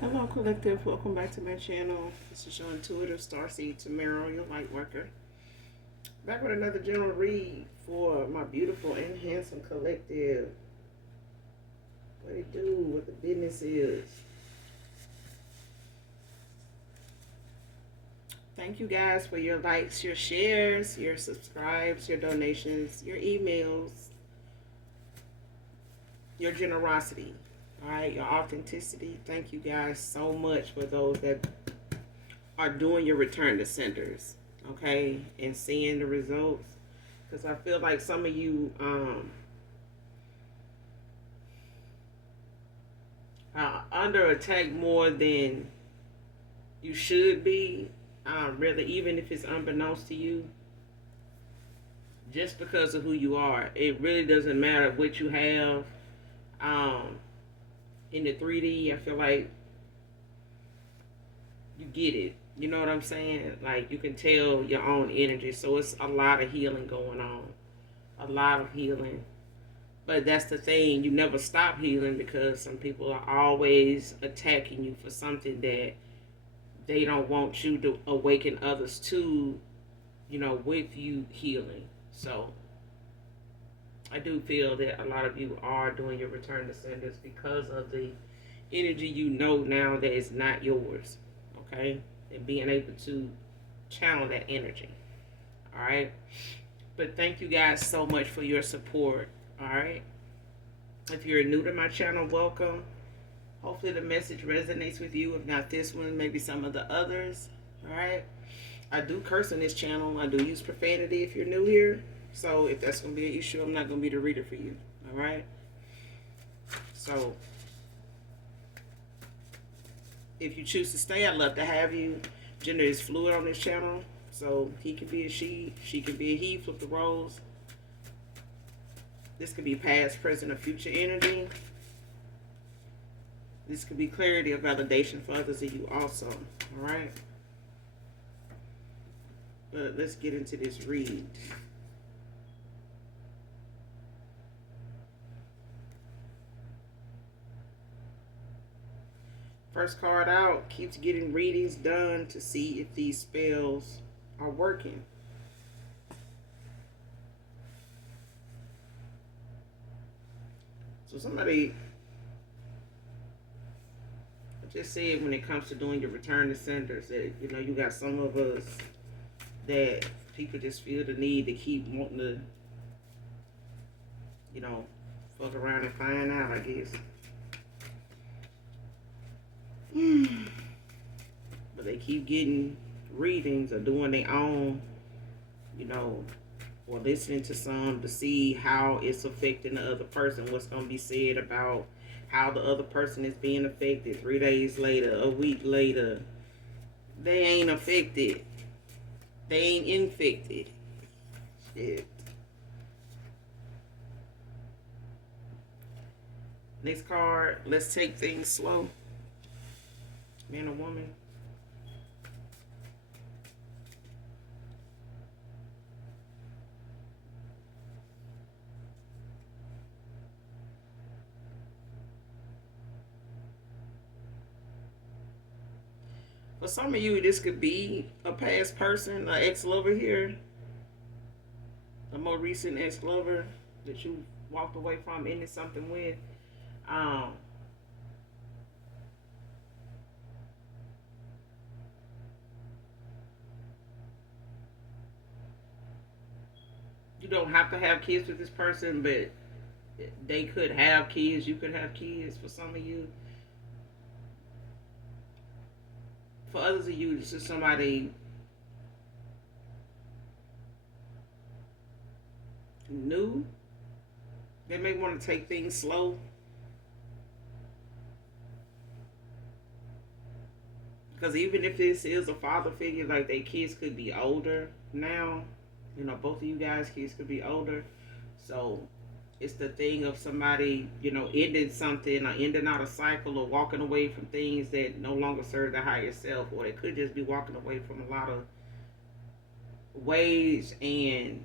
Hello, Collective. Welcome back to my channel. This is your intuitive starseed Tamara, your light worker. Back with another general read for my beautiful and handsome collective. What they do, what the business is. Thank you guys for your likes, your shares, your subscribes, your donations, your emails, your generosity. All right, your authenticity. Thank you guys so much for those that are doing your return to senders, okay, and seeing the results. Because I feel like some of you are under attack more than you should be, really, even if it's unbeknownst to you, just because of who you are. It really doesn't matter what you have. Um, in the 3D, I feel like you get it. You know what I'm saying? Like, you can tell your own energy. So it's a lot of healing going on. A lot of healing. But that's the thing. You never stop healing because some people are always attacking you for something that they don't want you to awaken others to, with you healing. So I do feel that a lot of you are doing your return to senders because of the energy now that is not yours. Okay? And being able to channel that energy. All right? But thank you guys so much for your support. All right? If you're new to my channel, welcome. Hopefully the message resonates with you. If not this one, maybe some of the others. All right? I do curse on this channel. I do use profanity if you're new here. So if that's going to be an issue, I'm not going to be the reader for you. All right? So if you choose to stay, I'd love to have you. Gender is fluid on this channel. So he could be a she could be a he, flip the roles. This could be past, present, or future energy. This could be clarity or validation for others of you also. All right? But let's get into this read. First card out keeps getting readings done to see if these spells are working. So somebody, I just said when it comes to doing your return to senders that, you got some of us that people just feel the need to keep wanting to, fuck around and find out, I guess. But they keep getting readings or doing their own, or listening to some to see how it's affecting the other person, what's going to be said about how the other person is being affected 3 days later, a week later. They ain't affected. They ain't infected. Shit. Next card, let's take things slow. Man or woman. For some of you, this could be a past person, an ex-lover here. A more recent ex-lover that you walked away from, ended something with. You don't have to have kids with this person, but they could have kids. You could have kids for some of you. For others of you, this is somebody new. They may want to take things slow. Because even if this is a father figure, like their kids could be older now. Both of you guys' kids could be older. So it's the thing of somebody, ending something or ending out a cycle or walking away from things that no longer serve the higher self. Or they could just be walking away from a lot of ways and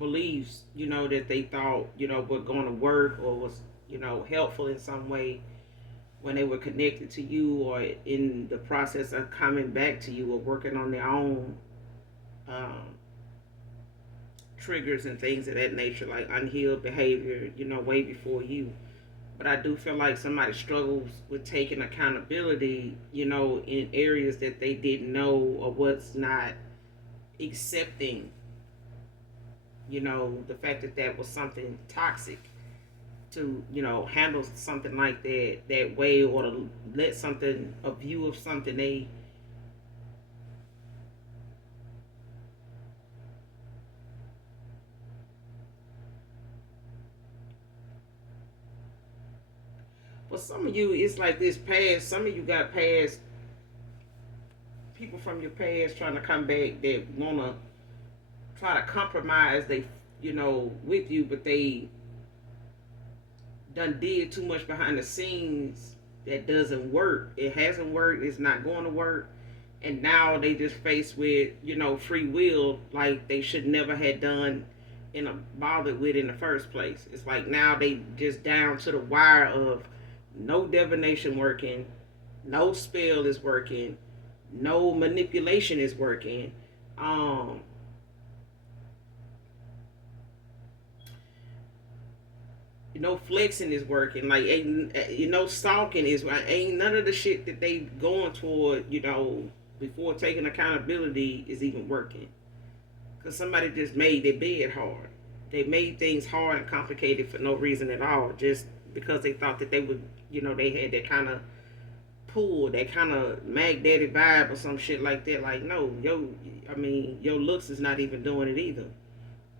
beliefs, that they thought, were going to work or was, helpful in some way when they were connected to you or in the process of coming back to you or working on their own um, triggers and things of that nature, like unhealed behavior, way before you. But I do feel like somebody struggles with taking accountability, in areas that they didn't know or was not accepting, the fact that that was something toxic to, handle something like that way, or to let something, a view of something they. For some of you, it's like this past. Some of you got past people from your past trying to come back that wanna try to compromise. They, with you, but they done did too much behind the scenes that doesn't work. It hasn't worked. It's not going to work. And now they just faced with, free will, like they should never had done and bothered with in the first place. It's like now they just down to the wire of no divination working, no spell is working, no manipulation is working. Um, flexing is working. Like, ain't, stalking is ain't none of the shit that they going toward. Before taking accountability is even working. Cause somebody just made their bed hard. They made things hard and complicated for no reason at all, just because they thought that they would, they had that kind of pull, that kind of Mag Daddy vibe or some shit like that. Like, no, your looks is not even doing it either.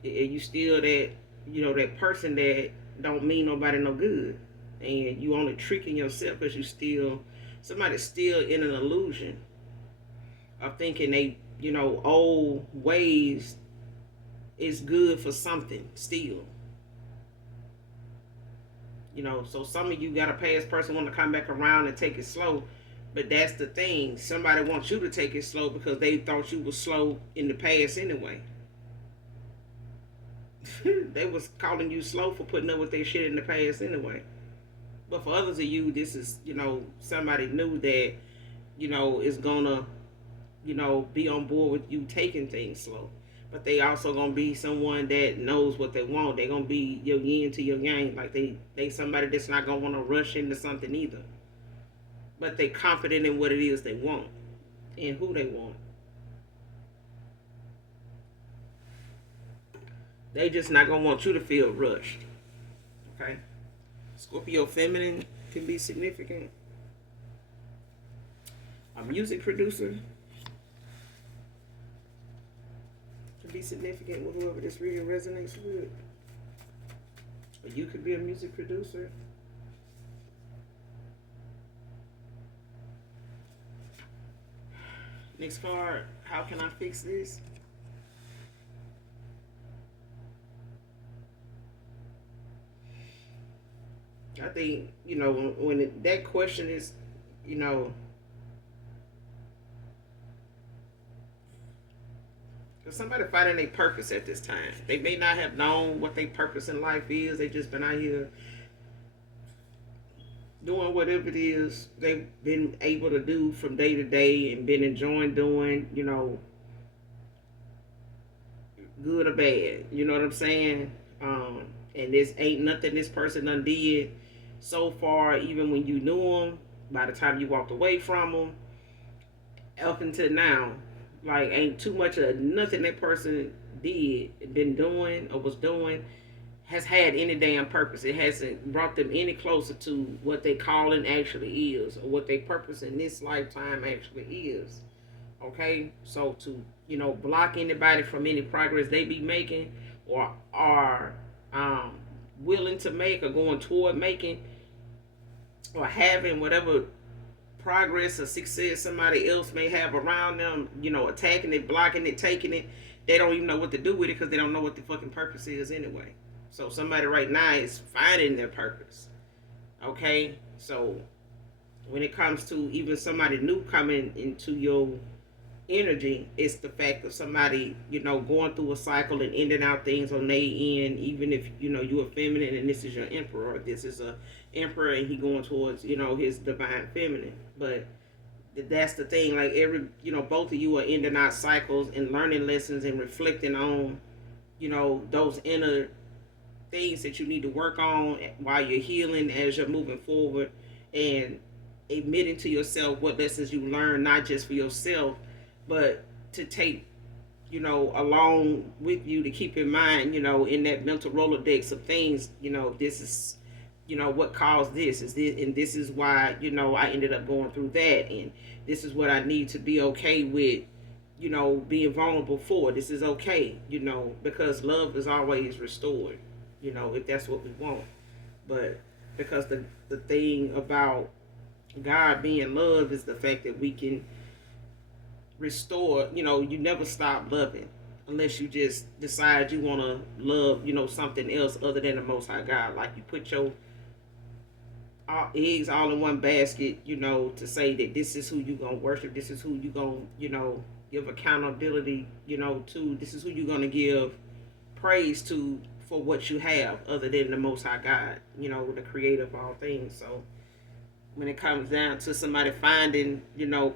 You still that, that person that don't mean nobody no good, and you only tricking yourself because you still, somebody's still in an illusion of thinking they, old ways is good for something still. So some of you got a past person want to come back around and take it slow, but that's the thing. Somebody wants you to take it slow because they thought you were slow in the past anyway. They was calling you slow for putting up with their shit in the past anyway. But for others of you, this is, somebody new that, is gonna, be on board with you taking things slow. But they also gonna be someone that knows what they want. They gonna be your yin to your yang. Like they somebody that's not gonna wanna rush into something either. But they confident in what it is they want and who they want. They just not gonna want you to feel rushed. Okay? Scorpio feminine can be significant. A music producer can be significant with whoever this reading resonates with. Or you could be a music producer. Next card, how can I fix this? I think, when that question is, somebody finding their purpose at this time. They may not have known what their purpose in life is. They just been out here doing whatever it is they've been able to do from day to day and been enjoying doing, good or bad. You know what I'm saying? And this ain't nothing this person done did so far, even when you knew them, by the time you walked away from them, up until now, like ain't too much of nothing that person did, been doing, or was doing has had any damn purpose. It hasn't brought them any closer to what they calling actually is, or what their purpose in this lifetime actually is. Okay, so to block anybody from any progress they be making, or are willing to make, or going toward making, or having whatever progress or success somebody else may have around them, attacking it, blocking it, taking it, they don't even know what to do with it because they don't know what the fucking purpose is anyway. So somebody right now is finding their purpose. Okay, so when it comes to even somebody new coming into your energy. It's the fact of somebody, going through a cycle and ending out things on their end, even if, you're a feminine and this is your emperor, or this is a emperor and he going towards, his divine feminine. But that's the thing, like both of you are ending out cycles and learning lessons and reflecting on, those inner things that you need to work on while you're healing as you're moving forward, and admitting to yourself what lessons you learn, not just for yourself, but to take, along with you, to keep in mind, in that mental Rolodex of things, this is, what caused this is this, and this is why, I ended up going through that, and this is what I need to be okay with, being vulnerable for. This is okay, because love is always restored, if that's what we want. But because the thing about God being love is the fact that we can restore, you never stop loving unless you just decide you want to love, something else other than the Most High God. Like you put your eggs all in one basket, to say that this is who you gonna worship, this is who you gonna, give accountability, to, this is who you gonna give praise to for what you have other than the Most High God, the creator of all things. So when it comes down to somebody finding,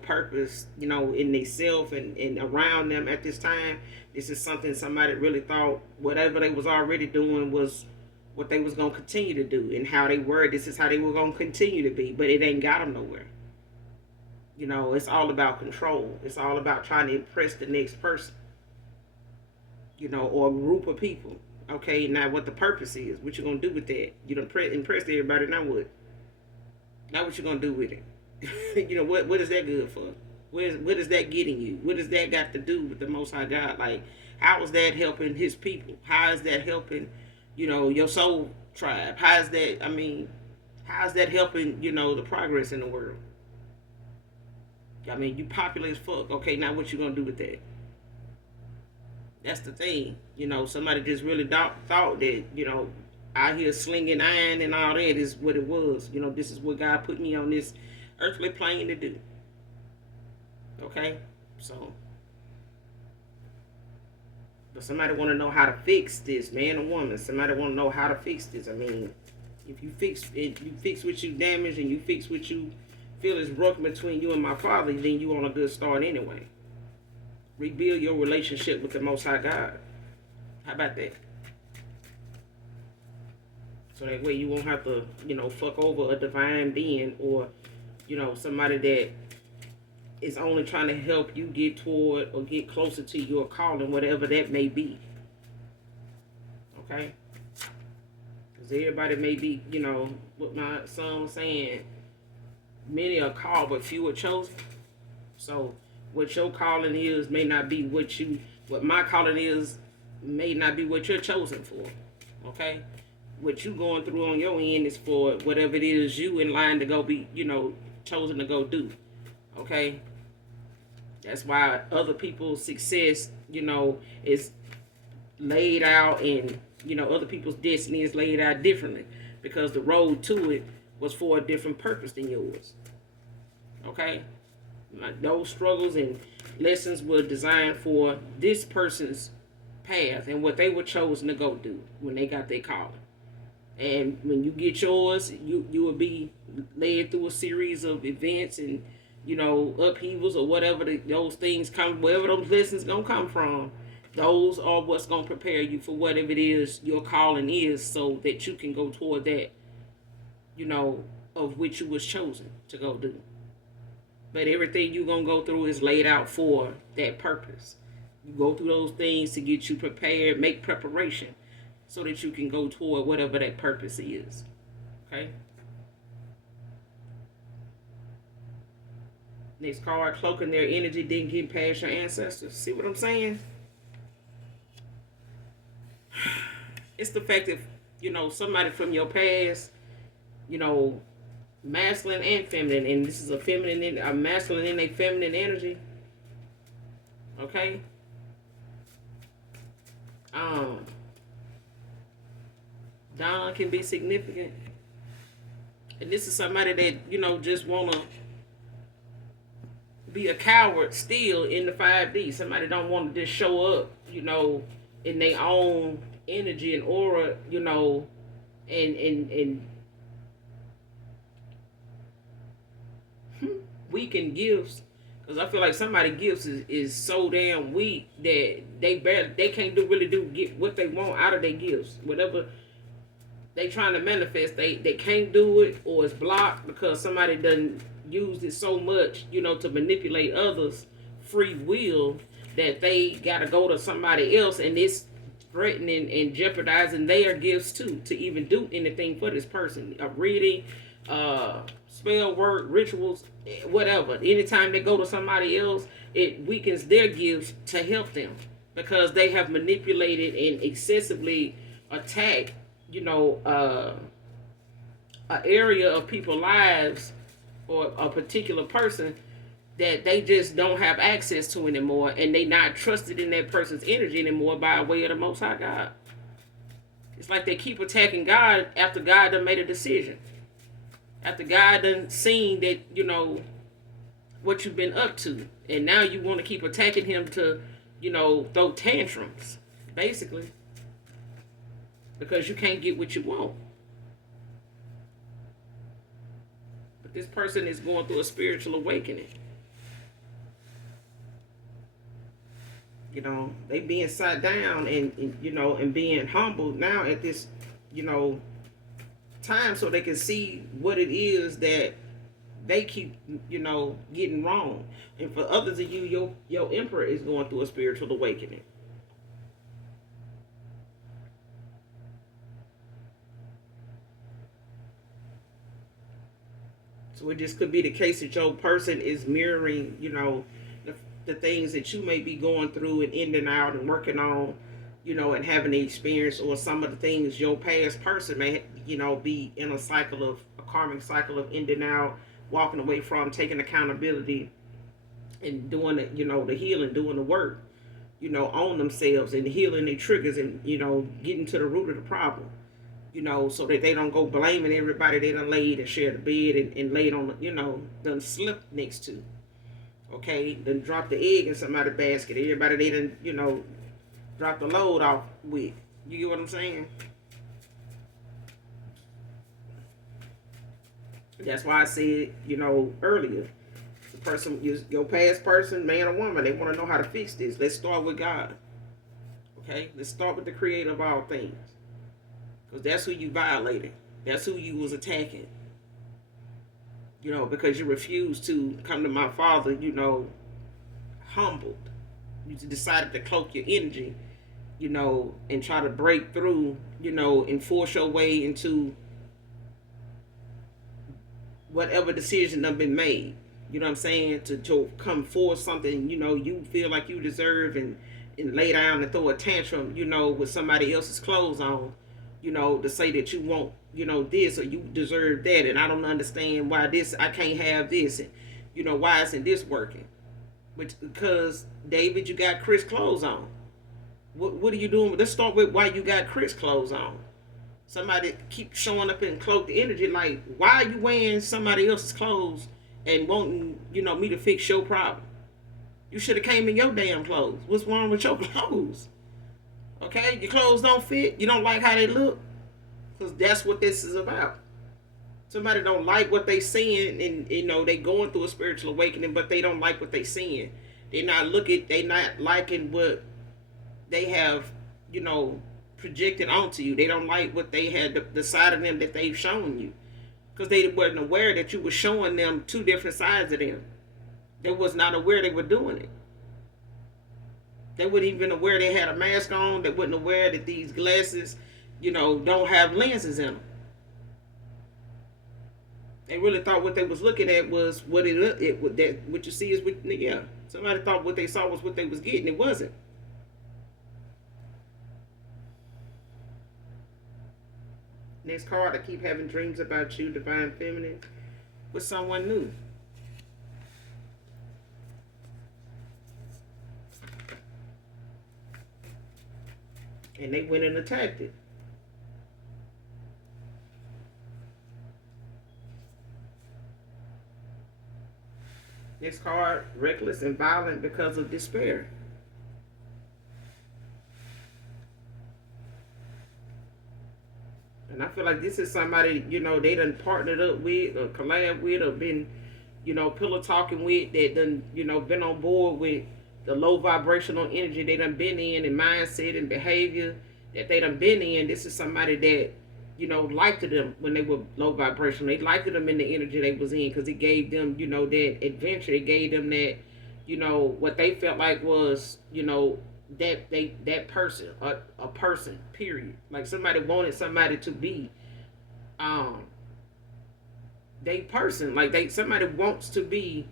purpose, in themselves and around them at this time, this is something somebody really thought whatever they was already doing was what they was going to continue to do, and how they were, this is how they were going to continue to be, but it ain't got them nowhere. It's all about control. It's all about trying to impress the next person, or a group of people. Okay, now what the purpose is, what you going to do with that? You done impressed everybody, now what? Now what you gonna do with it? What is that good for? What is that getting you? What does that got to do with the Most High God? Like, how is that helping His people? How is that helping, your soul tribe? How is that? I mean, how is that helping, the progress in the world? I mean, you popular as fuck. Okay, now what you gonna do with that? That's the thing. Somebody just really thought that, out here slinging iron and all that is what it was. This is what God put me on this earthly plane to do. Okay? So, but somebody want to know how to fix this, man or woman. Somebody want to know how to fix this. I mean, if you fix what you damaged, and you fix what you feel is broken between you and my father, then you on a good start anyway. Rebuild your relationship with the Most High God. How about that? So that way you won't have to, fuck over a divine being, or, somebody that is only trying to help you get toward or get closer to your calling, whatever that may be. Okay? Because everybody may be, what my son was saying, many are called, but few are chosen. So what your calling is may not be what my calling is may not be what you're chosen for. Okay? What you going through on your end is for whatever it is you in line to go be, chosen to go do. Okay? That's why other people's success, is laid out, and, other people's destiny is laid out differently, because the road to it was for a different purpose than yours. Okay? Those struggles and lessons were designed for this person's path and what they were chosen to go do when they got their calling. And when you get yours, you will be led through a series of events and, upheavals or whatever those things come, wherever those lessons gonna come from. Those are what's gonna prepare you for whatever it is your calling is, so that you can go toward that, of which you was chosen to go do. But everything you're gonna go through is laid out for that purpose. You go through those things to get you prepared, make preparation, so that you can go toward whatever that purpose is. Okay? Next card, cloaking their energy, didn't get past your ancestors. See what I'm saying? It's the fact that, somebody from your past, masculine and feminine, and this is a masculine and a feminine energy. Okay? Don can be significant. And this is somebody that, just wanna be a coward still in the 5D. Somebody don't want to just show up, in their own energy and aura, and weaken gifts. Because I feel like somebody gifts is so damn weak that they can't really get what they want out of their gifts. Whatever they trying to manifest, they can't do it, or it's blocked because somebody doesn't use it so much, to manipulate others' free will, that they gotta go to somebody else, and it's threatening and jeopardizing their gifts too, to even do anything for this person. A reading, spell work, rituals, whatever. Anytime they go to somebody else, it weakens their gifts to help them, because they have manipulated and excessively attacked, an area of people's lives, or a particular person that they just don't have access to anymore, and they not trusted in that person's energy anymore by way of the Most High God. It's like they keep attacking God after God done made a decision. After God done seen that, what you've been up to. And now you want to keep attacking him to, throw tantrums, basically. Because you can't get what you want. But this person is going through a spiritual awakening. They being sat down and being humbled now at this, time, so they can see what it is that they keep, getting wrong. And for others of you, your emperor is going through a spiritual awakening. So it just could be the case that your person is mirroring, the things that you may be going through and in and out and working on, and having the experience, or some of the things your past person may, be in a karmic cycle of in and out, walking away from, taking accountability, and doing it, the healing, doing the work, on themselves, and healing their triggers, and, getting to the root of the problem, so that they don't go blaming everybody they done laid and shared the bed and laid on, done slept next to. Okay, then drop the egg in somebody's basket. Everybody they done, drop the load off with. You get what I'm saying? That's why I said, earlier, the person, your past person, man or woman, they want to know how to fix this. Let's start with God. Okay, let's start with the creator of all things. Because that's who you violated. That's who you was attacking. Because you refused to come to my father, humbled. You decided to cloak your energy, and try to break through, and force your way into whatever decision have been made. You know what I'm saying? To come forth something, you feel like you deserve, and lay down and throw a tantrum, with somebody else's clothes on, to say that you want, this, or you deserve that, and I don't understand why I can't have this, and, why isn't this working? Because, David, you got Chris clothes on. What are you doing? Let's start with why you got Chris clothes on. Somebody keep showing up in cloaked energy, like, why are you wearing somebody else's clothes and wanting, me to fix your problem? You should have came in your damn clothes. What's wrong with your clothes? Okay, your clothes don't fit. You don't like how they look, because that's what this is about. Somebody don't like what they seeing, and they going through a spiritual awakening, but they don't like what they seeing. They not liking what they have, projected onto you. They don't like what they had, the side of them that they've shown you, because they weren't aware that you were showing them two different sides of them. They was not aware they were doing it. They weren't even aware they had a mask on. They weren't aware that these glasses, don't have lenses in them. They really thought what they was looking at was what what you see is what, yeah. Somebody thought what they saw was what they was getting. It wasn't. Next card, I keep having dreams about you, divine feminine, with someone new. And they went and attacked it. Next card, reckless and violent because of despair. And I feel like this is somebody, they done partnered up with or collab with or been, pillow talking with, that done, been on board with the low vibrational energy they done been in, and mindset and behavior that they done been in. This is somebody that, liked them when they were low vibrational. They liked them in the energy they was in because it gave them, that adventure. It gave them that, what they felt like was, that person, a person, period. Like somebody wanted somebody to be um they person. Like somebody wants to be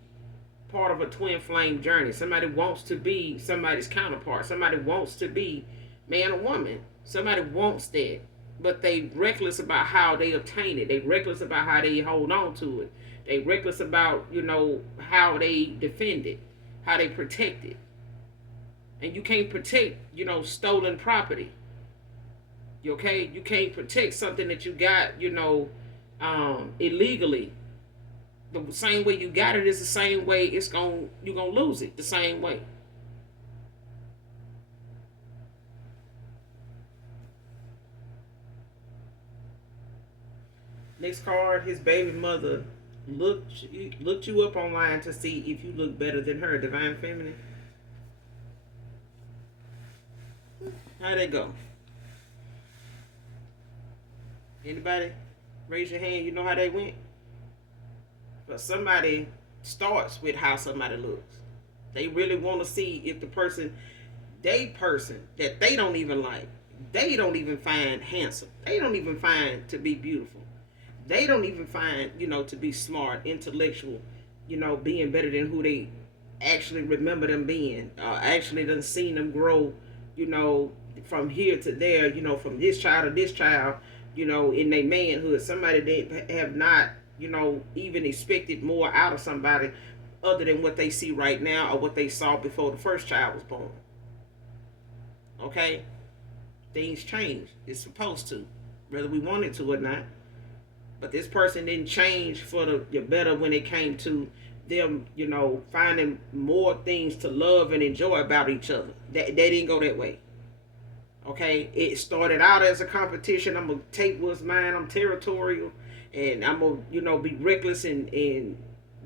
part of a twin flame journey. Somebody wants to be somebody's counterpart. Somebody wants to be man or woman. Somebody wants that. But they reckless about how they obtain it. They reckless about how they hold on to it. They reckless about, how they defend it, how they protect it. And you can't protect, stolen property. Okay? You can't protect something that you got, illegally. The same way you got it is the same way you're gonna lose it the same way. Next card, his baby mother looked you up online to see if you look better than her. Divine feminine. How'd that go? Anybody? Raise your hand. You know how they went? But somebody starts with how somebody looks. They really want to see if the person that they don't even like, they don't even find handsome. They don't even find to be beautiful. They don't even find, to be smart, intellectual, being better than who they actually remember them being. Actually done seen them grow, from here to there, from this child to this child, in their manhood. Somebody that have not, even expected more out of somebody other than what they see right now or what they saw before the first child was born. Okay? Things change. It's supposed to, whether we want it to or not. But this person didn't change for the better when it came to them, finding more things to love and enjoy about each other. They didn't go that way. Okay, it started out as a competition. I'm gonna take what's mine. I'm territorial, and I'm gonna, be reckless and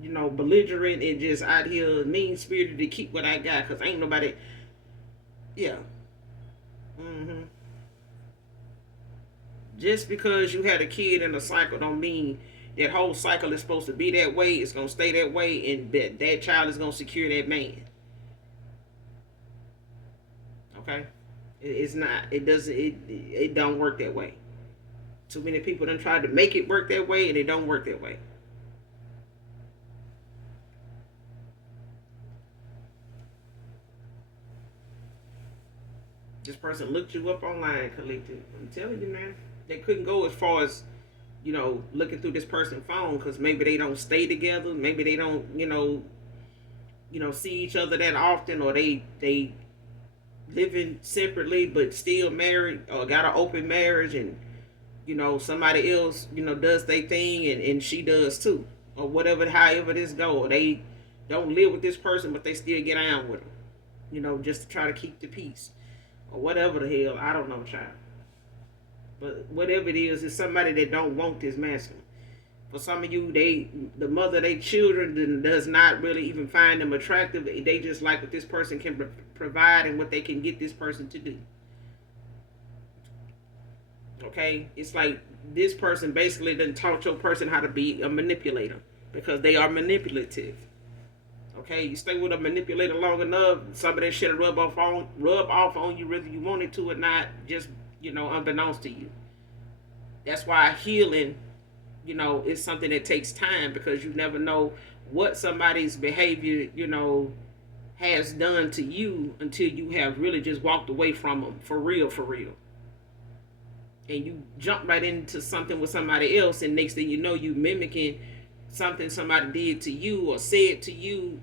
belligerent and just out here mean spirited to keep what I got. Cause ain't nobody. Yeah. Mm-hmm. Just because you had a kid in a cycle don't mean that whole cycle is supposed to be that way. It's gonna stay that way, and that child is gonna secure that man. Okay. It's not. It doesn't. It don't work that way. Too many people done tried to make it work that way, and it don't work that way. This person looked you up online, collective. I'm telling you, man. They couldn't go as far as looking through this person's phone because maybe they don't stay together. Maybe they don't see each other that often, or they living separately but still married, or got an open marriage, and somebody else does their thing, and she does too, or whatever, however this go. Or they don't live with this person but they still get on with them, just to try to keep the peace, or whatever the hell. I don't know, child. But whatever it is, it's somebody that don't want this masculine. For some of you, the mother of their children does not really even find them attractive. They just like what this person can provide and what they can get this person to do. Okay? It's like this person basically done taught your person how to be a manipulator because they are manipulative. Okay? You stay with a manipulator long enough, some of that shit will rub off on you whether you want it to or not, just, unbeknownst to you. That's why healing, is something that takes time because you never know what somebody's behavior, has done to you until you have really just walked away from them for real, for real. And you jump right into something with somebody else, and next thing you know, you mimicking something somebody did to you or said to you,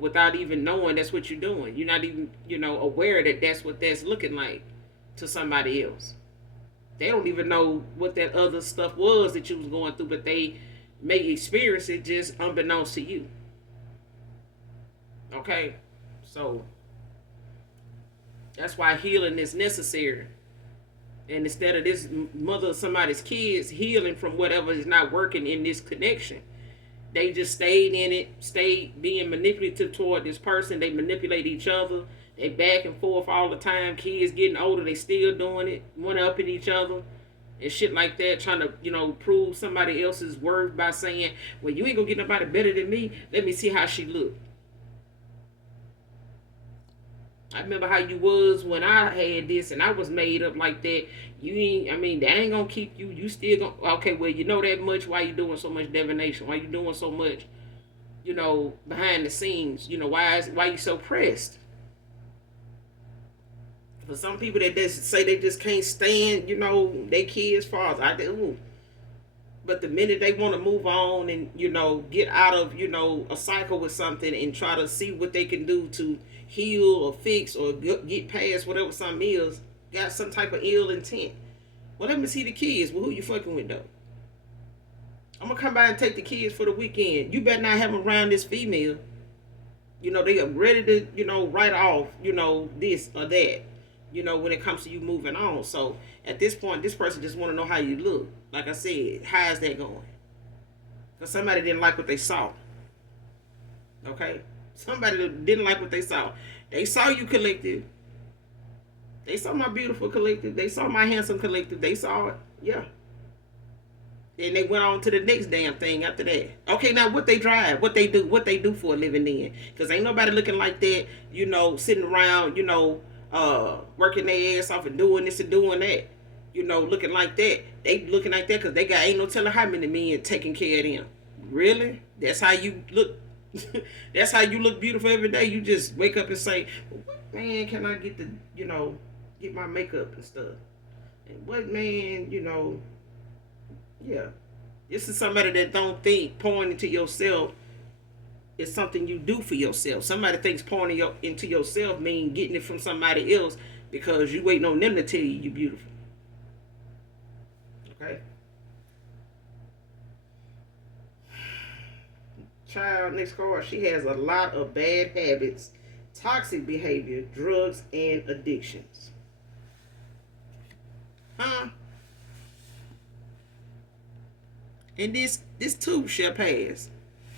without even knowing that's what you're doing. You're not even, aware that that's what that's looking like to somebody else. They don't even know what that other stuff was that you was going through, but they may experience it just unbeknownst to you. Okay, so that's why healing is necessary. And instead of this mother of somebody's kids healing from whatever is not working in this connection, they just stayed in it, stayed being manipulative toward this person. They manipulate each other. They back and forth all the time. Kids getting older, they still doing it, one up at each other and shit like that, trying to, prove somebody else's worth by saying, well, you ain't gonna get nobody better than me. Let me see how she look. I remember how you was when I had this and I was made up like that. You ain't, I mean, that ain't gonna keep you. You still gonna, okay, well, you know that much. Why you doing so much divination? Why you doing so much, behind the scenes? Why you so pressed? For some people that just say they just can't stand, their kids' father. I do. But the minute they want to move on and, get out of, a cycle with something and try to see what they can do to heal or fix or get past whatever something is, got some type of ill intent. Well, let me see the kids. Well, who you fucking with, though? I'm going to come by and take the kids for the weekend. You better not have them around this female. They are ready to, write off, this or that, when it comes to you moving on. So at this point, this person just want to know how you look. Like I said, how's that going? Because somebody didn't like what they saw. Okay? Somebody didn't like what they saw. They saw you collective. They saw my beautiful collective. They saw my handsome collective. They saw it. Yeah. Then they went on to the next damn thing after that. Okay, now what they drive, what they do for a living then. Because ain't nobody looking like that, sitting around, working their ass off and doing this and doing that. Looking like that. They looking like that because they got ain't no telling how many men taking care of them. Really? That's how you look. That's how you look beautiful every day. You just wake up and say, what man can I get to, get my makeup and stuff? And what man, yeah. This is somebody that don't think pouring into yourself is something you do for yourself. Somebody thinks pouring into yourself mean getting it from somebody else because you waiting on them to tell you you're beautiful. Okay? Child, next card, she has a lot of bad habits, toxic behavior, drugs, and addictions. Huh? And this too shall pass.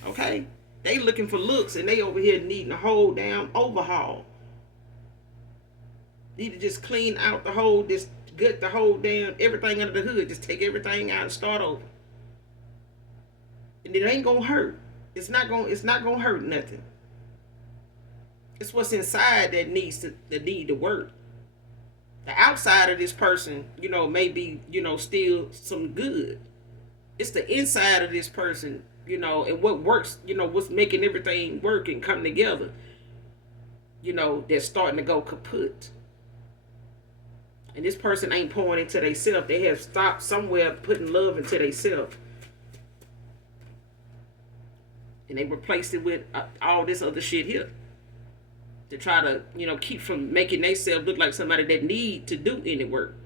Okay? They looking for looks and they over here needing a whole damn overhaul. Need to just clean out the whole, just gut the whole damn everything under the hood. Just take everything out and start over. And it ain't gonna hurt. It's not gonna hurt nothing. It's what's inside that needs to work. The outside of this person, may be, still some good. It's the inside of this person, and what works, what's making everything work and come together, that's starting to go kaput. And this person ain't pouring into themselves. They have stopped somewhere putting love into themselves. And they replaced it with all this other shit here. To try to, keep from making themselves look like somebody that need to do any work.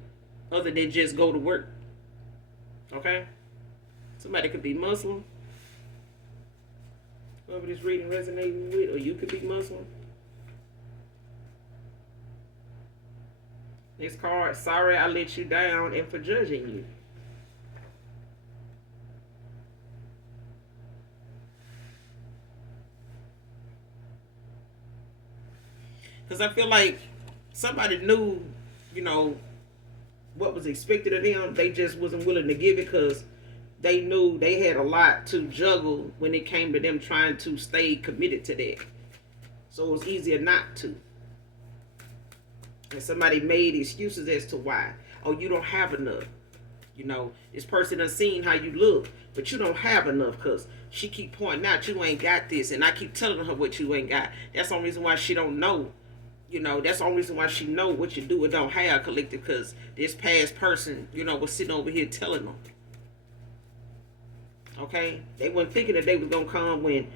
Other than just go to work. Okay? Somebody could be Muslim. Whoever this reading resonating with. Or you could be Muslim. Next card. Sorry I let you down and for judging you. Because I feel like somebody knew, what was expected of them. They just wasn't willing to give it because they knew they had a lot to juggle when it came to them trying to stay committed to that. So it was easier not to. And somebody made excuses as to why. Oh, you don't have enough. This person done seen how you look, but you don't have enough because she keep pointing out you ain't got this. And I keep telling her what you ain't got. That's the only reason why she don't know. That's the only reason why she know what you do or don't have collective because this past person, was sitting over here telling them. Okay? They weren't thinking that they was going to come when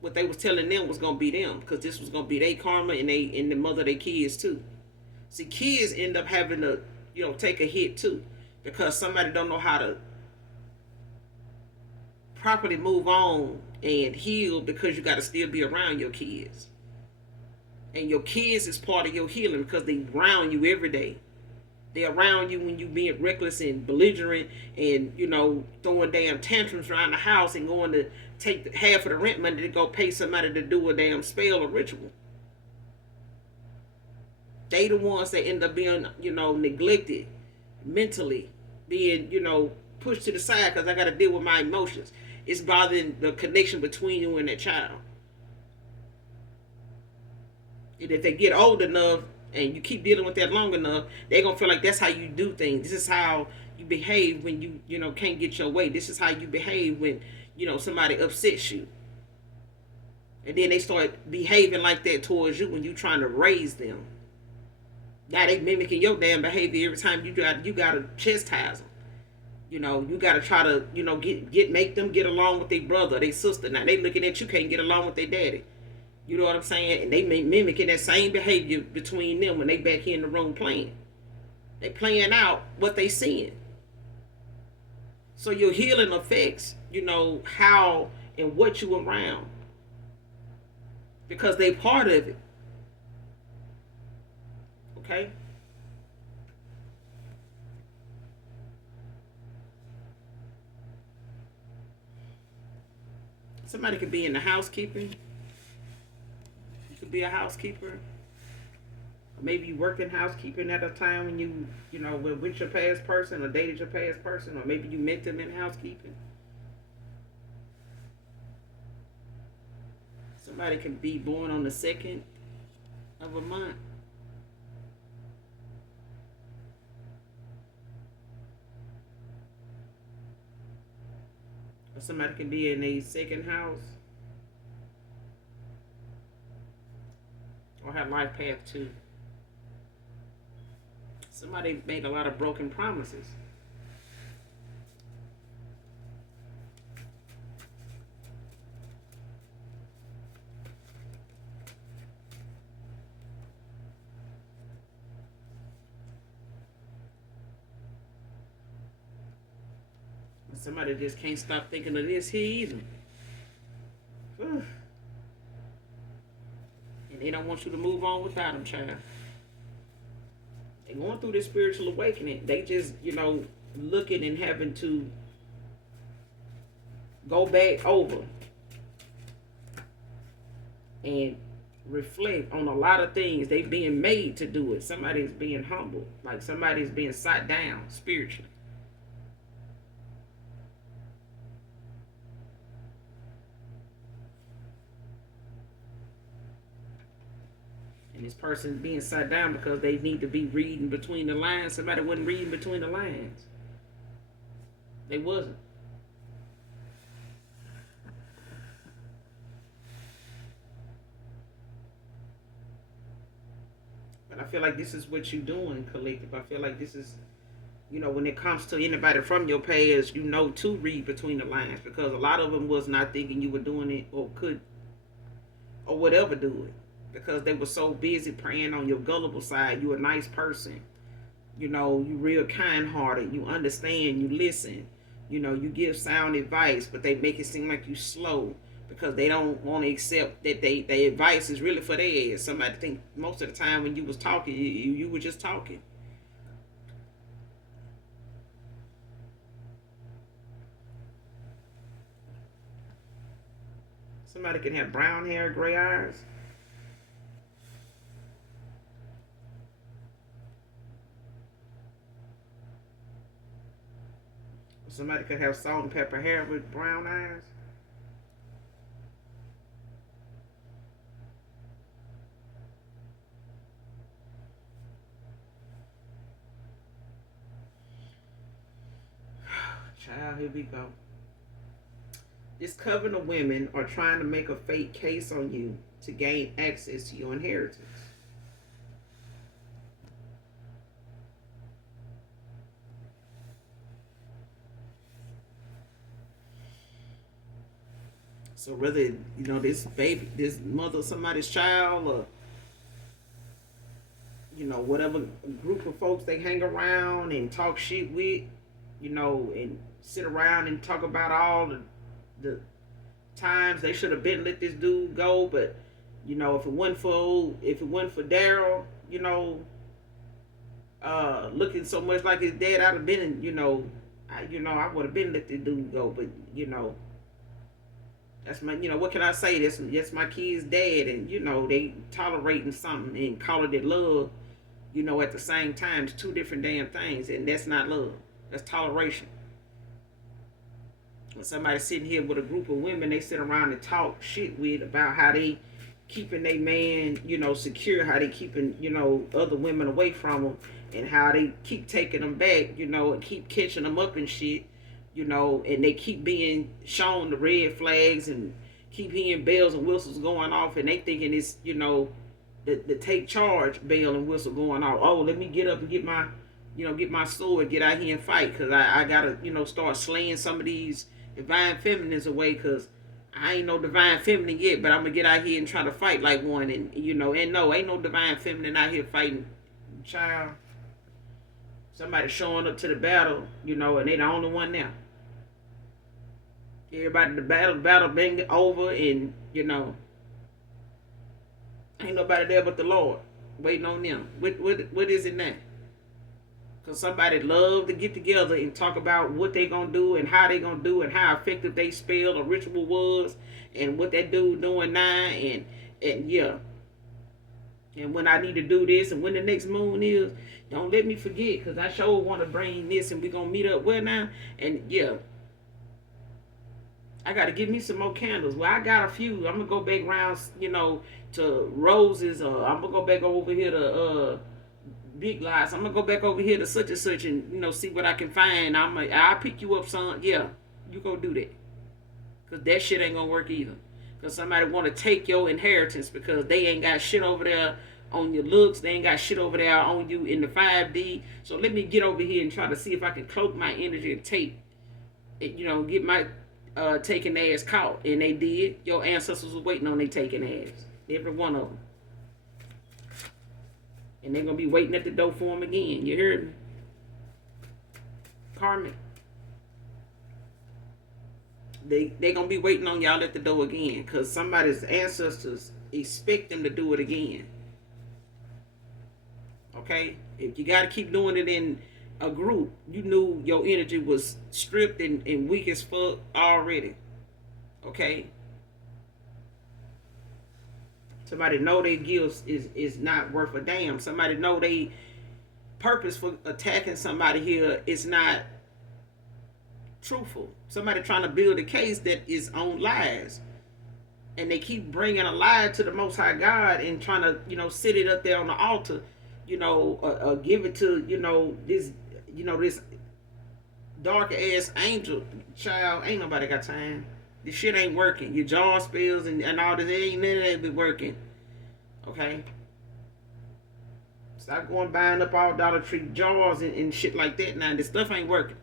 what they was telling them was going to be them because this was going to be their karma and the mother of their kids too. See, kids end up having to, take a hit too because somebody don't know how to properly move on and heal, because you got to still be around your kids. And your kids is part of your healing because they around you every day. They're around you when you being reckless and belligerent and, throwing damn tantrums around the house and going to take half of the rent money to go pay somebody to do a damn spell or ritual. They the ones that end up being, neglected mentally, being, pushed to the side because I got to deal with my emotions. It's bothering the connection between you and that child. And if they get old enough and you keep dealing with that long enough, they're going to feel like that's how you do things. This is how you behave when you can't get your way. This is how you behave when, somebody upsets you. And then they start behaving like that towards you when you're trying to raise them. Now they mimicking your damn behavior every time you gotta chastise them. You gotta try to, make them get along with their brother, their sister. Now they looking at you can't get along with their daddy. You know what I'm saying? And they mimicking that same behavior between them when they back here in the room playing. They playing out what they seeing. So your healing affects, how and what you around. Because they part of it. Okay? Somebody could be in the housekeeping. You could be a housekeeper. Or maybe you worked in housekeeping at a time when you were with your past person or dated your past person, or maybe you met them in housekeeping. Somebody can be born on the 2nd of a month. Or somebody can be in a second house. Or have life path 2. Somebody made a lot of broken promises. Somebody just can't stop thinking of this here either. And they don't want you to move on without them, child. They're going through this spiritual awakening. They just, looking and having to go back over and reflect on a lot of things. They being made to do it. Somebody's being humbled. Like somebody's being sat down spiritually. And this person being sat down because they need to be reading between the lines. Somebody wasn't reading between the lines. They wasn't. But I feel like this is what you're doing, collective. I feel like this is, when it comes to anybody from your past, to read between the lines, because a lot of them was not thinking you were doing it or could or would ever do it, because they were so busy preying on your gullible side. You a nice person. You real kind-hearted. You understand. You listen. You give sound advice, but they make it seem like you slow because they don't want to accept that their advice is really for their ass. Somebody think most of the time when you was talking, you were just talking. Somebody can have brown hair, gray eyes. Somebody could have salt and pepper hair with brown eyes. Child, here we go. This coven of women are trying to make a fake case on you to gain access to your inheritance. So whether this baby, this mother, somebody's child, or whatever group of folks they hang around and talk shit with, and sit around and talk about all the times they should have been let this dude go, but if it wasn't for Daryl, looking so much like his dad, I'd have been, I would have been let this dude go, but that's my, what can I say? That's my kid's dad, and they tolerating something and calling it love, at the same time. It's two different damn things, and that's not love. That's toleration. When somebody sitting here with a group of women, they sit around and talk shit with about how they keeping their man, secure, how they keeping, other women away from them, and how they keep taking them back, and keep catching them up and shit, and they keep being shown the red flags and keep hearing bells and whistles going off, and they thinking it's, the take charge bell and whistle going off. Oh, let me get up and get my sword, get out here and fight, because I gotta, start slaying some of these divine feminines away, because I ain't no divine feminine yet, but I'm gonna get out here and try to fight like one, and and no, ain't no divine feminine out here fighting, child. Somebody showing up to the battle, and they the only one now. Everybody, the battle been over, and ain't nobody there but the Lord waiting on them. What is it now? Because somebody love to get together and talk about what they gonna do and how they gonna do and how effective they spell or ritual was and what that dude doing now, and yeah. And when I need to do this and when the next moon is, don't let me forget, because I sure want to bring this and we going to meet up where now? And yeah, I got to give me some more candles. Well, I got a few. I'm going to go back around, to Roses, or I'm going to go back over here to Big Lots. I'm going to go back over here to such and such and, see what I can find. I'll pick you up some. Yeah, you go do that. Because that shit ain't going to work either. Because somebody want to take your inheritance because they ain't got shit over there on your looks. They ain't got shit over there on you in the 5D. So let me get over here and try to see if I can cloak my energy and take, get my taking ass caught. And they did. Your ancestors were waiting on they taking ass. Every one of them. And they're going to be waiting at the door for them again. You heard me? Karmic. They going to be waiting on y'all at the door again, because somebody's ancestors expect them to do it again. Okay? If you got to keep doing it in a group, you knew your energy was stripped and weak as fuck already. Okay? Somebody know their gifts is not worth a damn. Somebody know they purpose for attacking somebody here is not truthful. Somebody trying to build a case that is on lies, and they keep bringing a lie to the Most High God and trying to sit it up there on the altar, give it to this dark ass angel. Child, ain't nobody got time. This shit ain't working. Your jaw spills and all this, ain't none of that be working. Okay, stop going buying up all Dollar Tree jars and shit like that now. This stuff ain't working.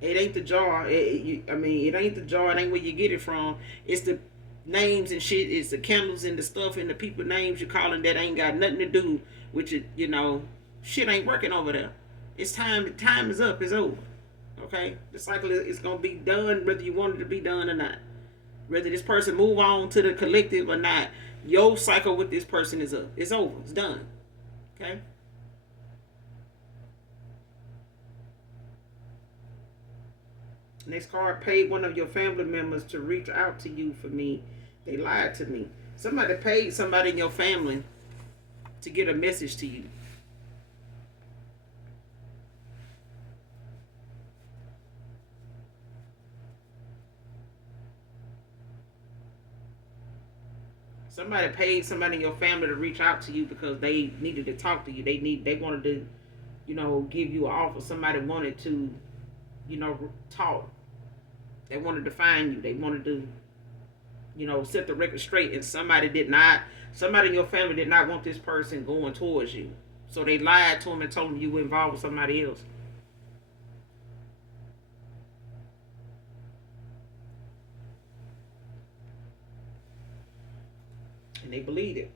It ain't the jar. It ain't the jar. It ain't where you get it from. It's the names and shit. It's the candles and the stuff and the people names you're calling that ain't got nothing to do with it. Shit ain't working over there. It's time. Time is up. It's over. Okay? The cycle is going to be done whether you want it to be done or not. Whether this person move on to the collective or not, your cycle with this person is up. It's over. It's done. Okay? Next card, paid one of your family members to reach out to you for me. They lied to me. Somebody paid somebody in your family to get a message to you. Somebody paid somebody in your family to reach out to you because they needed to talk to you. They wanted to, give you an offer. Somebody wanted to, talk. They wanted to find you. They wanted to, set the record straight. And somebody in your family did not want this person going towards you. So they lied to him and told him you were involved with somebody else. And they believed it.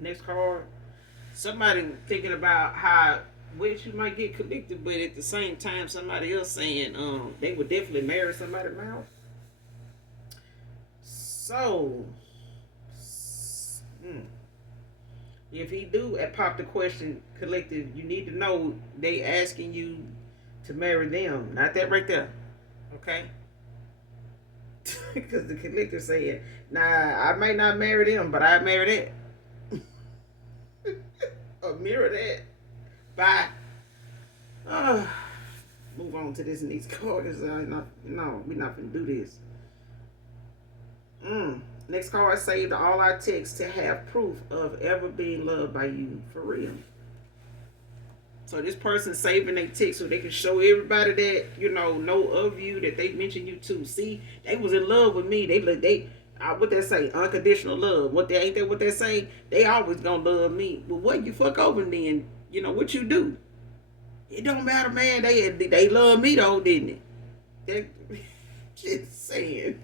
Next card. Somebody thinking about how which you might get convicted, but at the same time, somebody else saying they would definitely marry somebody's mouth. So, hmm, if he do pop the question, collective, you need to know they asking you to marry them, not that right there, okay? Because the collective saying, "Nah, I may not marry them, but I marry that." Or mirror that. Bye. Uh, Move on to this next card. Cause no, we're not gonna do this. Next card, saved all our texts to have proof of ever being loved by you for real. So this person saving their text so they can show everybody that know of you, that they mention you to. See, they was in love with me. They what they say, unconditional love. What they ain't that what they say? They always gonna love me. But what you fuck over then? What you do? It don't matter, man. They love me though, didn't it? They, just saying.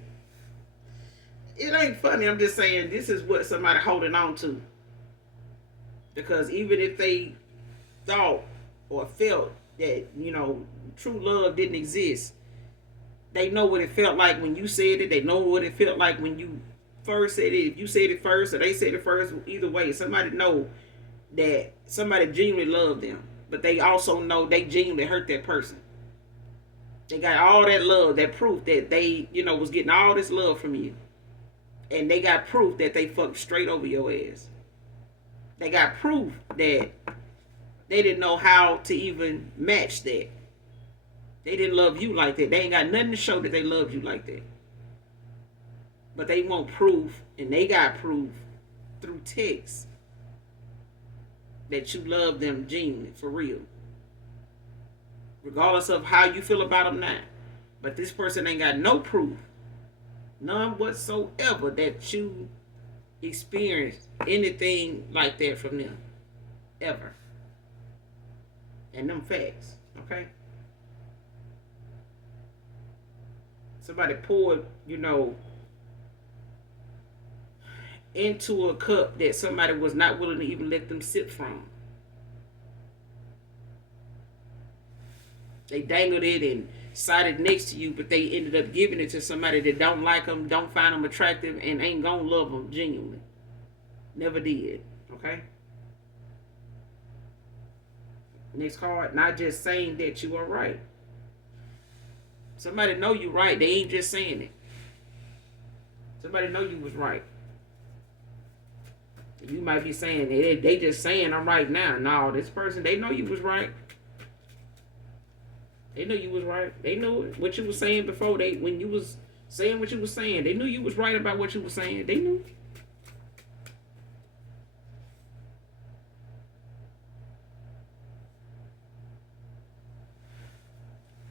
It ain't funny. I'm just saying this is what somebody holding on to. Because even if they thought or felt that true love didn't exist, they know what it felt like when you said it. They know what it felt like when you first said it. If you said it first or they said it first, either way, somebody know that somebody genuinely loved them. But they also know they genuinely hurt that person. They got all that love, that proof that they, was getting all this love from you. And they got proof that they fucked straight over your ass. They got proof that they didn't know how to even match that. They didn't love you like that. They ain't got nothing to show that they loved you like that. But they want proof, and they got proof through text that you love them genuinely, for real. Regardless of how you feel about them now. But this person ain't got no proof, none whatsoever, that you experienced anything like that from them. Ever. And them facts, okay? Somebody poured, into a cup that somebody was not willing to even let them sip from. They dangled it and sat it next to you, but they ended up giving it to somebody that don't like them, don't find them attractive, and ain't gonna love them genuinely. Never did, okay? Next card, not just saying that you are right. Somebody know you right. They ain't just saying it. Somebody know you was right. You might be saying they just saying I'm right now. No, this person, they know you was right. They knew you was right. They knew what you was saying before. When you was saying what you was saying, they knew you was right about what you was saying. They knew.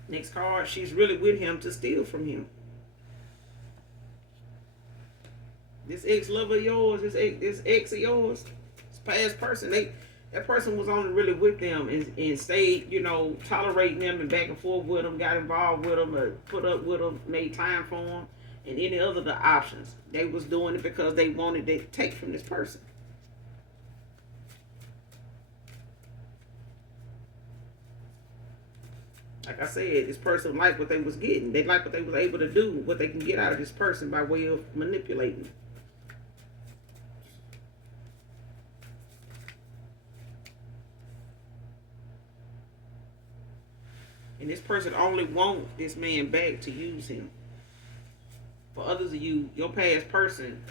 Next card, she's really with him to steal from him. This ex-lover of yours, this ex of yours, this past person, that person was only really with them and stayed, tolerating them and back and forth with them, got involved with them, put up with them, made time for them, and any other the options. They was doing it because they wanted to take from this person. Like I said, this person liked what they was getting. They liked what they was able to do, what they can get out of this person by way of manipulating. And this person only wants this man back to use him. For others of you, your past person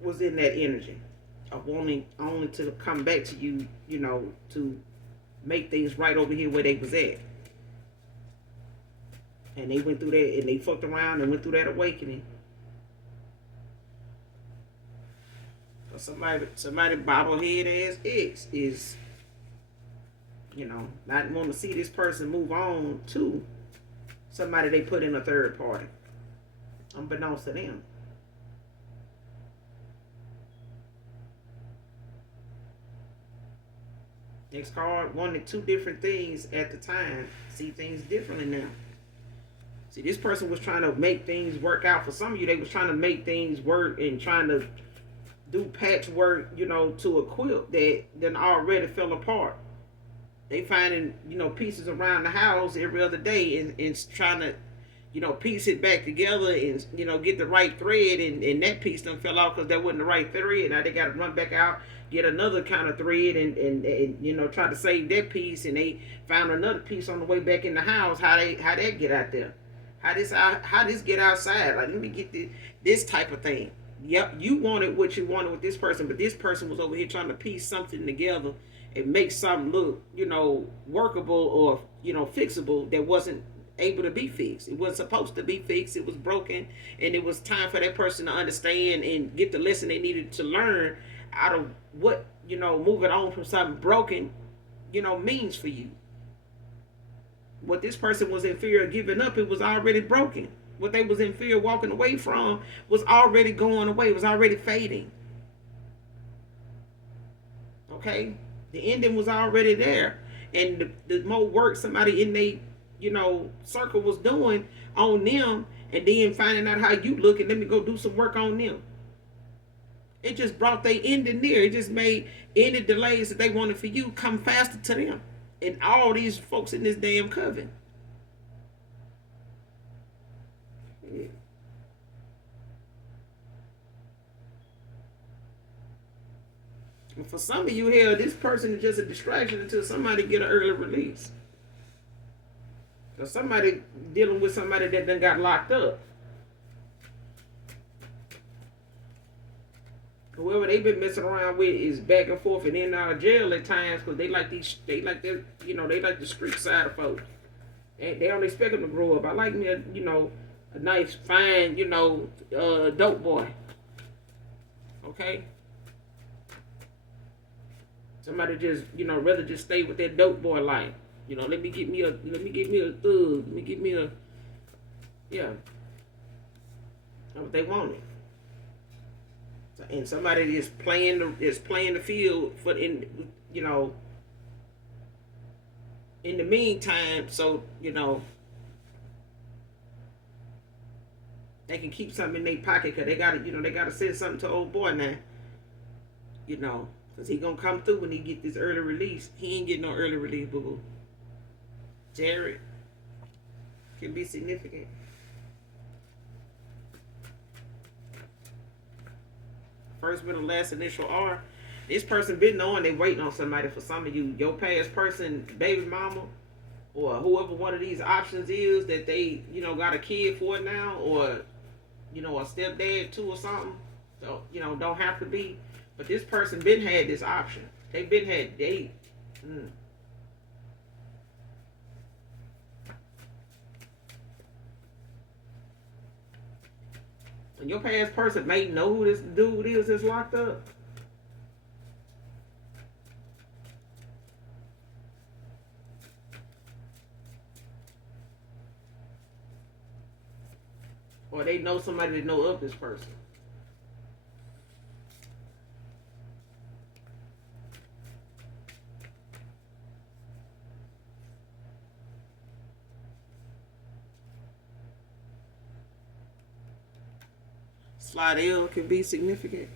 was in that energy of wanting only to come back to you, to make things right over here where they was at. And they went through that, and they fucked around and went through that awakening. So somebody bobblehead ass ex is, not want to see this person move on to somebody they put in a third party, unbeknownst to them. Next card, wanted two different things at the time. See things differently now. See, this person was trying to make things work out. For some of you, they was trying to make things work and trying to do patchwork, to a quilt that then already fell apart. They finding, pieces around the house every other day, and trying to, piece it back together, and, get the right thread, and that piece done fell off because that wasn't the right thread. Now they got to run back out, get another kind of thread, and try to save that piece, and they found another piece on the way back in the house. How that get out there? How this get outside? Like, let me get this type of thing. Yep, you wanted what you wanted with this person, but this person was over here trying to piece something together and make something look, workable, or, fixable, that wasn't able to be fixed. It wasn't supposed to be fixed. It was broken, and it was time for that person to understand and get the lesson they needed to learn out of what, moving on from something broken, means for you. What this person was in fear of giving up, it was already broken. What they was in fear of walking away from was already going away, was already fading. Okay? The ending was already there. And the more work somebody in they, circle was doing on them, and then finding out how you look, and let me go do some work on them. It just brought their ending near. It just made any delays that they wanted for you come faster to them. And all these folks in this damn coven. Yeah. And for some of you here, this person is just a distraction until somebody get an early release. Or somebody dealing with somebody that done got locked up. Whoever they been messing around with is back and forth and in and out of jail at times, because they like they like the street side of folks. They don't expect them to grow up. I like me a nice, fine, dope boy. Okay? Somebody just, rather just stay with that dope boy life. Let me get me a thug. Let me get me a, yeah. That's what they wanted. And somebody is playing the field for in the meantime, so they can keep something in their pocket, because they gotta send something to old boy now, because he gonna come through when he get this early release. He ain't getting no early release, boo boo. Jared can be significant. First, middle, last, initial R. This person been knowing they waiting on somebody. For some of you, your past person, baby mama, or whoever one of these options is that they, got a kid for now, or, a stepdad too or something. So, don't have to be. But this person been had this option. They been had date. And your past person may know who this dude is that's locked up. Or they know somebody that know of this person. Slide L can be significant.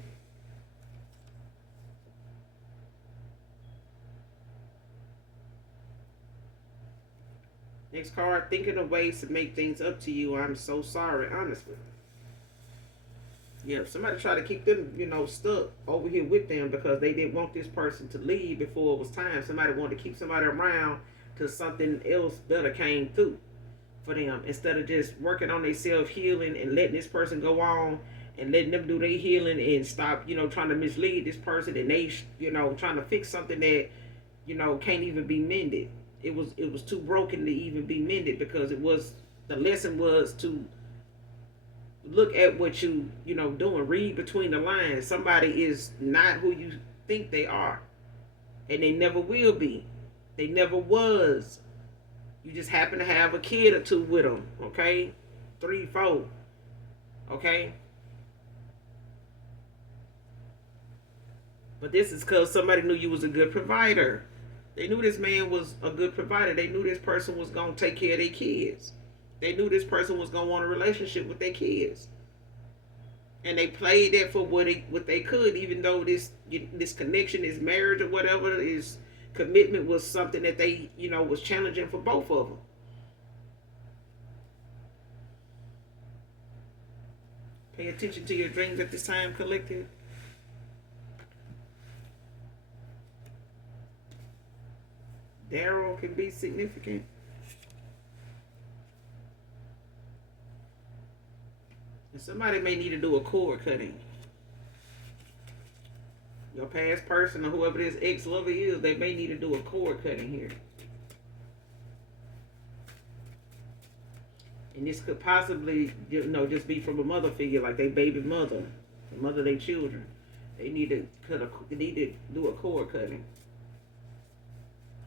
Next card, thinking of ways to make things up to you. I'm so sorry, honestly. Yeah, somebody tried to keep them, stuck over here with them because they didn't want this person to leave before it was time. Somebody wanted to keep somebody around till something else better came through for them, instead of just working on their self-healing and letting this person go on and letting them do their healing and stop, trying to mislead this person, and they, trying to fix something that, can't even be mended. It was too broken to even be mended, because the lesson was to look at what you doing. Read between the lines. Somebody is not who you think they are, and they never will be. They never was. You just happen to have a kid or two with them, okay? 3, 4, okay? But this is because somebody knew you was a good provider. They knew this man was a good provider. They knew this person was going to take care of their kids. They knew this person was going to want a relationship with their kids. And they played that for what they could, even though this connection, this marriage or whatever, is commitment was something that they was challenging for both of them. Pay attention to your dreams at this time, collective. Daryl can be significant. And somebody may need to do a cord cutting. Your past person or whoever this ex-lover is, they may need to do a cord cutting here. And this could possibly, just be from a mother figure, like their baby mother, the mother of their children. They need to do a cord cutting.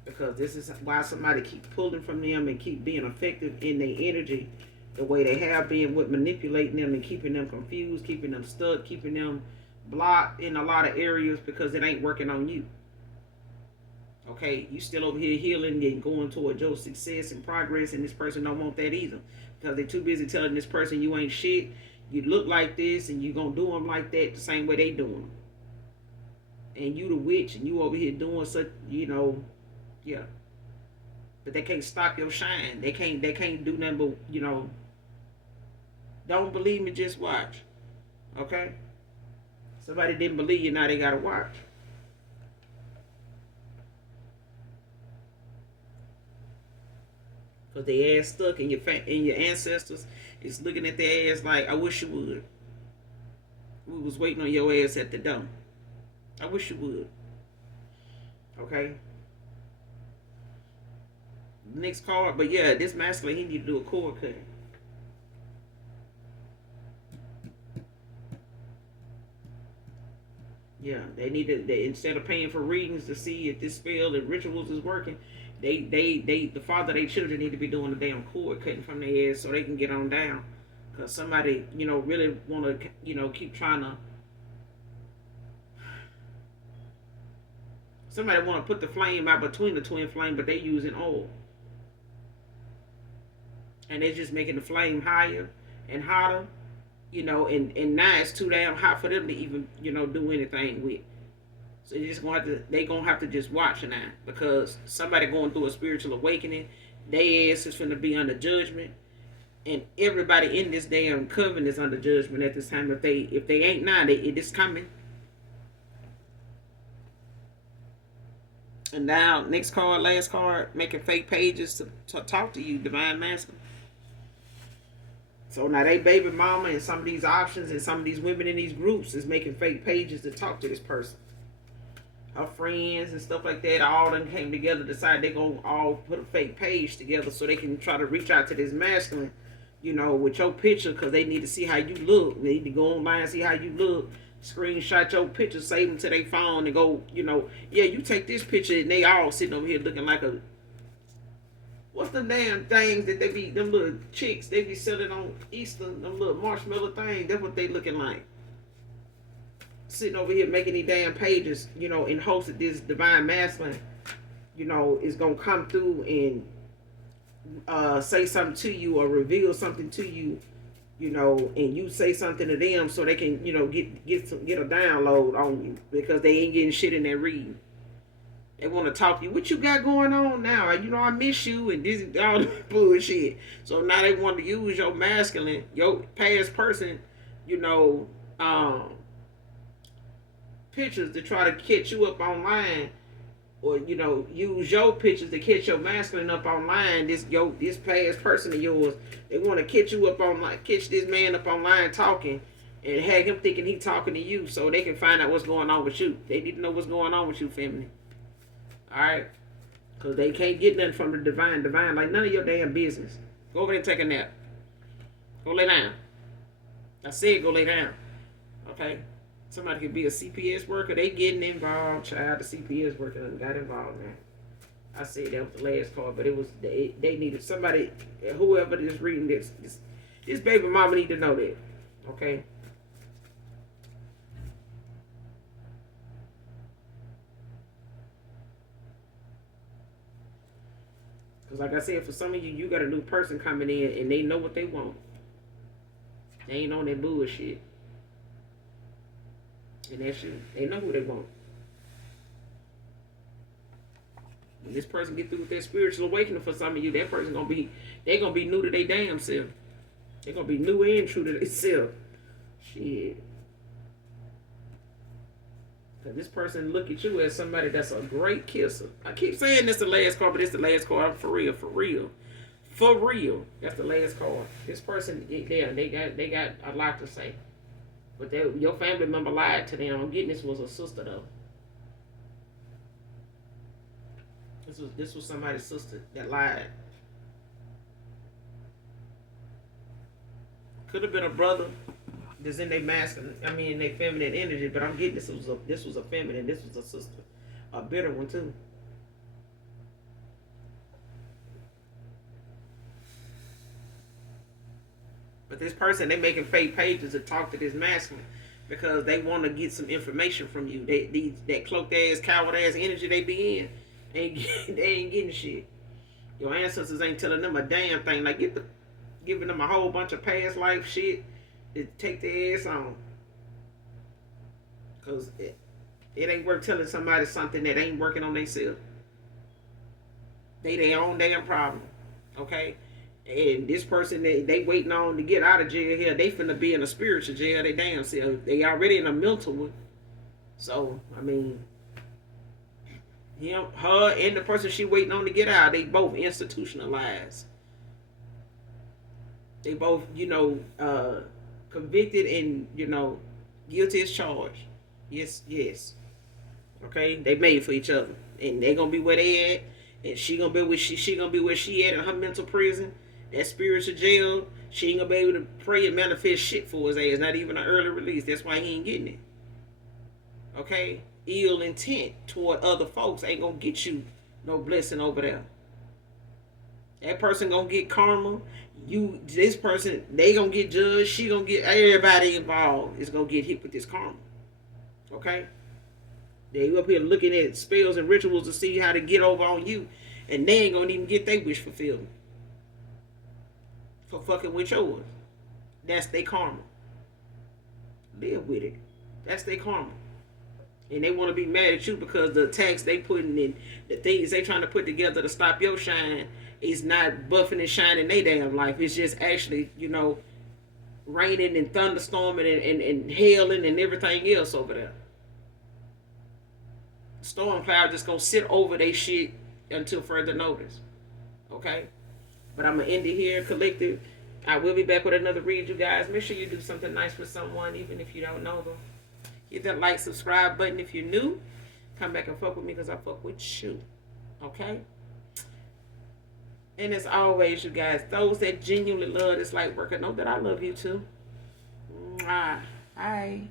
Because this is why somebody keep pulling from them and keep being effective in their energy the way they have been, with manipulating them and keeping them confused, keeping them stuck, keeping them blocked in a lot of areas because it ain't working on you. Okay, you still over here healing and going toward your success and progress, and this person don't want that either because they're too busy telling this person you ain't shit, you look like this, and you gonna do them like that the same way they doing them. And you the witch, and you over here doing such, yeah. But they can't stop your shine. They can't do nothing but, don't believe me, just watch. Okay? Somebody didn't believe you, now they gotta watch. Because they ass stuck, and your ancestors is looking at their ass like, I wish you would. We was waiting on your ass at the door. I wish you would. Okay? Next card, but yeah, this masculine, he need to do a cord cutting. Yeah, they need to. Instead of paying for readings to see if this spell and rituals is working, the father, they children need to be doing the damn cord cutting from their ass so they can get on down. Cause somebody, really want to, keep trying to. Somebody want to put the flame out between the twin flame, but they using oil. And they're just making the flame higher and hotter, and now it's too damn hot for them to even, do anything with. So they gonna have to just watch now, because somebody going through a spiritual awakening, their ass is finna be under judgment, and everybody in this damn coven is under judgment at this time. If they ain't now, it is coming. And now, next card, last card, making fake pages to talk to you, divine masculine. So now they baby mama and some of these options and some of these women in these groups is making fake pages to talk to this person. Her friends and stuff like that all done came together, decided they gonna all put a fake page together so they can try to reach out to this masculine, with your picture, because they need to see how you look. They need to go online and see how you look. Screenshot your picture, save them to their phone, and go, yeah, you take this picture, and they all sitting over here looking like a, what's the damn things that they be, them little chicks, they be selling on Easter, them little marshmallow things, that's what they looking like. Sitting over here making these damn pages, in hopes that this divine masculine, is going to come through and say something to you or reveal something to you, and you say something to them so they can, get a download on you, because they ain't getting shit in their reading. They want to talk to you. What you got going on now? I miss you and this all this bullshit. So now they want to use your masculine, your past person, pictures to try to catch you up online, or use your pictures to catch your masculine up online. This past person of yours, they want to catch you up online, catch this man up online talking, and have him thinking he talking to you, so they can find out what's going on with you. They need to know what's going on with you, feminine. All right, because they can't get nothing from the divine, like none of your damn business. Go over there and take a nap. Go lay down. I said go lay down. Okay. Somebody could be a CPS worker. They getting involved. Child, the CPS worker got involved, man. I said that was the last card, but it was they needed somebody, whoever is reading this baby mama need to know that. Okay. Because like I said, for some of you, you got a new person coming in and they know what they want. They ain't on that bullshit. And that shit, they know who they want. When this person get through with their spiritual awakening for some of you, that person they gonna be new to their damn self. They're gonna be new and true to themselves. Shit. Cause this person look at you as somebody that's a great kisser. I keep saying this the last card, but it's the last card. For real, for real. For real. That's the last card. This person, yeah, they got a lot to say. But your family member lied to them. I'm getting this was a sister though. This was somebody's sister that lied. Could have been a brother that's in their masculine, in their feminine energy, but I'm getting this was a feminine, this was a sister. A bitter one too. But this person, they making fake pages to talk to this masculine because they want to get some information from you. That cloaked ass, coward ass energy they be in, they ain't getting shit. Your ancestors ain't telling them a damn thing. Like giving them a whole bunch of past life shit to take their ass on. Cause it ain't worth telling somebody something that ain't working on themselves. They their own damn problem. Okay? And this person they waiting on to get out of jail here, they finna be in a spiritual jail, they damn self. They already in a mental one. So, him, her, and the person she waiting on to get out, they both institutionalized. They both, convicted and, guilty as charged. Yes, yes. Okay? They made for each other. And they gonna be where they at. And she gonna be where she gonna be where she at in her mental prison. That spiritual jail. She ain't gonna be able to pray and manifest shit for his ass. Not even an early release. That's why he ain't getting it. Okay? Ill intent toward other folks ain't gonna get you no blessing over there. That person gonna get karma. This person, they gonna get judged. She gonna get, everybody involved is gonna get hit with this karma. Okay? They up here looking at spells and rituals to see how to get over on you, and they ain't gonna even get their wish fulfilled for fucking with yours. That's their karma. Live with it. That's their karma. And they want to be mad at you because the attacks they putting in, the things they trying to put together to stop your shine is not buffing and shining their damn life. It's just actually, raining and thunderstorming and hailing and everything else over there. Storm cloud just gonna sit over they shit until further notice. Okay? But I'm gonna end it here, collective. I will be back with another read, you guys. Make sure you do something nice for someone, even if you don't know them. Hit that like, subscribe button if you're new. Come back and fuck with me because I fuck with you. Okay? And as always, you guys, those that genuinely love this light worker, know that I love you too. Mwah. Bye.